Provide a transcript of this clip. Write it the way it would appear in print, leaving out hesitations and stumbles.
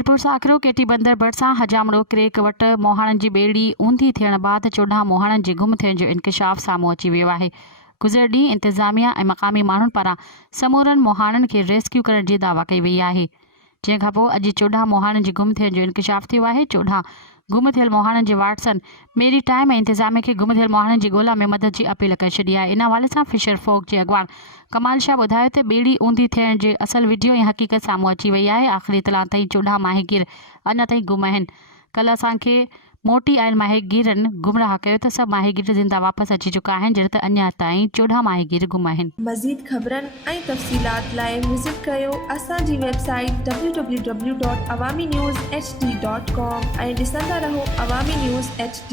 मीरपुर साकरो केटी बंदर भरिसां हजामड़ो क्रेक वटि मोहाणनि जी ॿेड़ी ऊंधी थियण बाद 14 मोहाणनि जे गुम थियण जो इंकशाफ साम्हूं अची वियो आहे। गुज़िरियल ॾींहुं इंतिज़ामिया ऐं मक़ामी माण्हुनि पारां समूरनि मोहाणनि खे रेस्क्यू करण जी दावा कई वई आहे, जंहिंखां पोइ अॼु 14 मोहाणनि जे गुम थियण जो इंकशाफ थियो आहे। 14 गुम थियल मोहाणनि जे वाट्सन मेरी टाइम ऐं इंतिज़ामिया खे गुम थियल मोहाणनि जी ॻोल्हा में मदद जी अपील करे छॾी आहे। इन हवाले सां फिशर फोक जे अॻवान कमाल शाह ॿुधायो त ॿेड़ी ऊंधी थियण जे असल वीडियो ऐं हक़ीक़त साम्हूं अची वई आहे। आख़िरी इतलाह ताईं 14 माहिगीर अञा ताईं गुम आहिनि। कल्ह असांखे मोटी आयल माहिगीरनि गुमराह कयो त सभु माहिगीर ज़िंदा वापसि अची चुका आहिनि, जॾहिं त अञा ताईं 14 माहिगीर गुम आहिनि। मज़ीद ख़बरनि ऐं तफ़सीलात लाइ विज़िट कयो असांजी वेबसाइट www.awamiNewsHD.com ऐं ॾिसंदा रहो अवामी न्यूज़ HD।